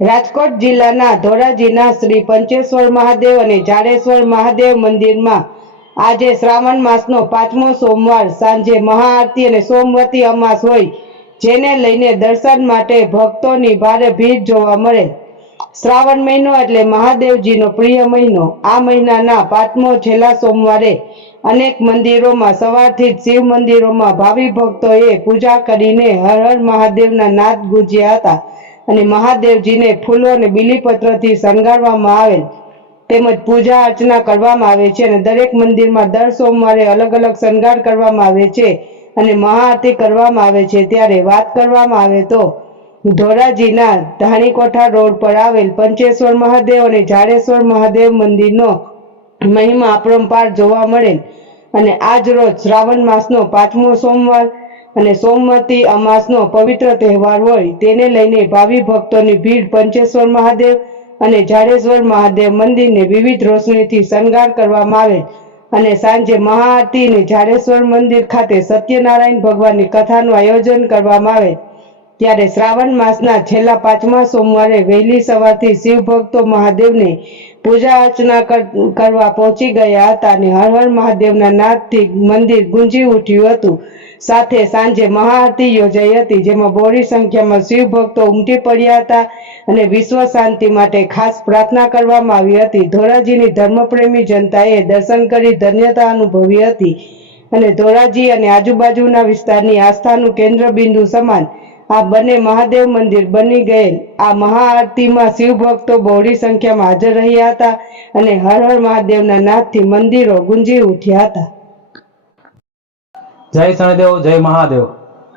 રાજકોટ જિલ્લાના ધોરાજીના શ્રી પંચેશ્વર મહાદેવ અને જાડેશ્વર મહાદેવ મંદિરમાં આજે શ્રાવણ માસનો પાંચમો સોમવાર સાંજે મહાઆરતી અને સોમવતી અમાસ હોય, જેને લઈને દર્શન માટે ભક્તોની ભારે ભીડ જોવા મળે. શ્રાવણ મહિનો એટલે મહાદેવજીનો પ્રિય મહિનો. આ મહિનાના પાંચમો છેલ્લા સોમવારે અનેક મંદિરોમાં, સવારથી જ શિવ મંદિરોમાં ભાવિ ભક્તોએ પૂજા કરીને હર હર મહાદેવના નાદ ગુંજ્યા હતા. અને મહાદેવજીને ફૂલો અને બીલીપત્રથી શણગારવામાં આવેલ તેમજ પૂજા અર્ચના કરવામાં આવે છે અને દરેક મંદિરમાં દર સોમવારે અલગ અલગ શણગાર કરવામાં આવે છે અને મહાઆરતી કરવામાં આવે છે. ત્યારે વાત કરવામાં આવે તો ધોરાજીના ધાણીકોઠા રોડ પર આવેલ પંચેશ્વર મહાદેવ અને જાડેશ્વર મહાદેવ મંદિરનો મહિમા અપરંપાર જોવા મળેલ અને આજ રોજ શ્રાવણ માસનો પાંચમો સોમવાર અને સોમવતી અમાસનો પવિત્ર તહેવાર હોય તેને લઈને ભાવિ ભક્તોની ભીડ પંચેશ્વર મહાદેવ અને જાડેશ્વર મહાદેવ મંદિરને વિવિધ રોશનીથી શણગાર કરવામાં આવે અને સાંજે મહાઆરતી અને જાડેશ્વર મંદિર ખાતે સત્યનારાયણ ભગવાનની કથાનું આયોજન કરવામાં આવે. ત્યારે શ્રાવણ માસના છેલ્લા પાંચમા સોમવારે વહેલી સવારથી શિવ ભક્તો મહાદેવને પૂજા અર્ચના કરવા પહોંચી ગયા હતા અને હર હર મહાદેવના નાદથી મંદિર ગુંજી ઉઠ્યું હતું. સાથે સાંજે મહાઆરતી યોજાઈ હતી, જેમાં બહોળી સંખ્યામાં શિવ ભક્તો ઉમટી પડ્યા હતા અને વિશ્વ શાંતિ માટે ખાસ પ્રાર્થના કરવામાં આવી હતી. ધોરાજીની ધર્મપ્રેમી જનતાએ દર્શન કરી ધન્યતા અનુભવી હતી અને ધોરાજી અને આજુબાજુના વિસ્તારની આસ્થાનું કેન્દ્ર બિંદુ સમાન આ બંને મહાદેવ મંદિર બની ગયેલ. આ મહાઆરતીમાં શિવ ભક્તો બહોળી સંખ્યામાં હાજર રહ્યા હતા અને હર હર મહાદેવના નાદથી મંદિરો ગુંજી ઉઠ્યા હતા. જય શનિદેવ, જય મહાદેવ.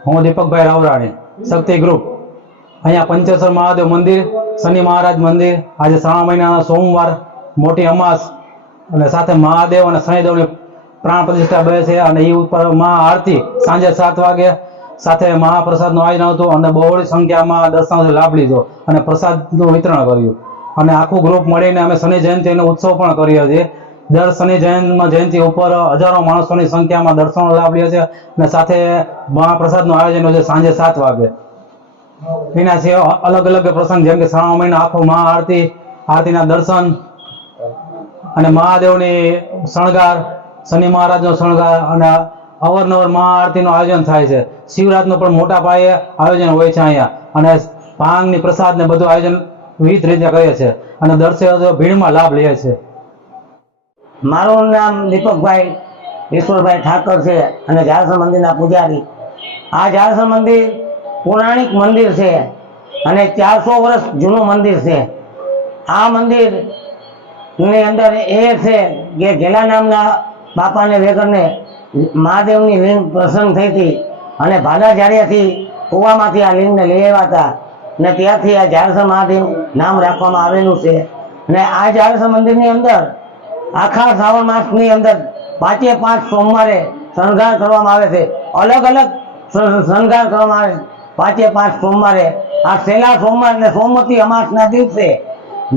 હું દીપકભાઈ રાવરાણી, શક્તિ ગ્રુપ. અહીંયા પંચેશ્વર મહાદેવ મંદિર, શનિ મહારાજ મંદિર, આજે શ્રાવણ મહિનાના સોમવાર, મોટી અમાસ, અને સાથે મહાદેવ અને શનિદેવની પ્રાણ પ્રતિષ્ઠા બે છે, અને એ ઉપર મહા આરતી સાંજે સાત વાગે સાથે મહાપ્રસાદનું આયોજન હતું અને બહોળી સંખ્યામાં દર્શનાર્થીઓ લાભ લીધો અને પ્રસાદનું વિતરણ કર્યું. અને આખું ગ્રુપ મળીને અમે શનિ જયંતિનો ઉત્સવ પણ કર્યો છે. દર શનિ જયંતિમાં જયંતિ ઉપર હજારો માણસોની સંખ્યામાં દર્શનનો લાભ લે છે અને સાથે મહાપ્રસાદનું આયોજન છે સાંજે સાત વાગે. એના સિવાય અલગ અલગ પ્રસંગ જેમ કે શ્રાવણ મહિનો, આખો મહાઆરતી, આરતીના દર્શન અને મહાદેવની શણગાર, શનિ મહારાજનો શણગાર અને અવારનવાર મહાઆરતીનું આયોજન થાય છે. શિવરાતનું પણ મોટા પાયે આયોજન હોય છે અહીંયા. અને ભાંગની પ્રસાદ બધું આયોજન વિવિધ રીતે કરે છે અને દર્શકો ભીડમાં લાભ લે છે. મારું નામ દીપકભાઈ, ઈશ્વરભાઈ ઠાકર છે અને જાળસર મંદિરના પૂજારી. આ જાળસર મંદિર પૌરાણિક મંદિર છે અને ચારસો વર્ષ જૂનું મંદિર છે. આ મંદિરની અંદર એ છે કે ઘેલા નામના બાપાને વેગરને મહાદેવની લિંગ પ્રસંગ થઈ હતી અને ભાદાચાર્યથી કુવામાંથી આ લિંગને લઈ આવ્યા હતા. અને ત્યાંથી આ જાળસર મહાદેવ નામ રાખવામાં આવેલું છે. અને આ જાળસર મંદિરની અંદર, આખા શ્રાવણ માસની અંદર પાંચે પાંચ સોમવારે શણગાર કરવામાં આવે છે. અલગ અલગ શણગાર કરવામાં આવે. પાંચે પાંચ સોમવારે. આ છેલ્લા સોમવાર એટલે સોમવતી અમાસના દિવસે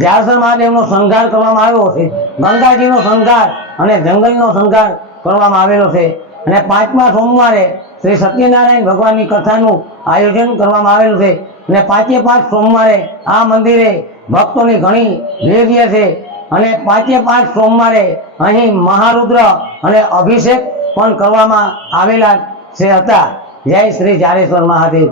જાસર મહાદેવનો શણગાર કરવામાં આવ્યો છે. ગંગાજીનો શણગાર અને જંગલનો શણગાર કરવામાં આવેલો છે. અને પાંચમા સોમવારે શ્રી સત્યનારાયણ ભગવાનની કથાનું આયોજન કરવામાં આવેલું છે. અને પાંચે પાંચ સોમવારે આ મંદિરે ભક્તોની ઘણી ભેર છે. અને પાંચે પાંચ સોમવારે અહીં મહારુદ્ર અને અભિષેક પણ કરવામાં આવેલા છે હતા. જય શ્રી જારેશ્વર મહાદેવ.